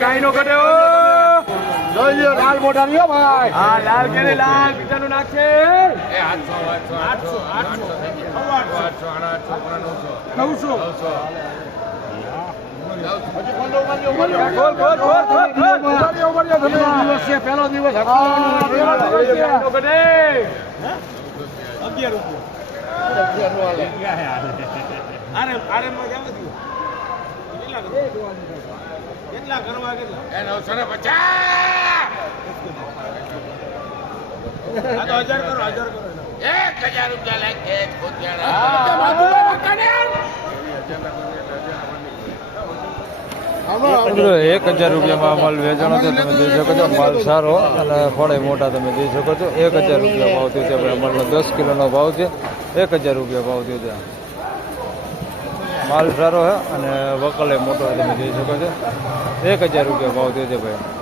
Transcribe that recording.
ગાય નો ઘટે જોઈ લ્યો લાલ મોટા રહ્યો ભાઈ હા લાલ કે લાલ બીજાનું નાખશે એ 800 પેલો દિવસ કેટલા કરવા કેટલા 950 1000 કરો 1000 રૂપિયા લાગે મિત્રો 1000 રૂપિયામાં માલ વેચાણો છે. તમે જોઈ શકો છો માલ સારો અને ફળે મોટા તમે જોઈ શકો છો. 1000 રૂપિયા ભાવ થયો છે. અમારનો 10 કિલોનો ભાવ છે. 1000 રૂપિયા ભાવ થયો છે. માલ સારો છે અને વકલે મોટો તમે જોઈ શકો છો. 1000 રૂપિયા ભાવ થયો છે ભાઈ.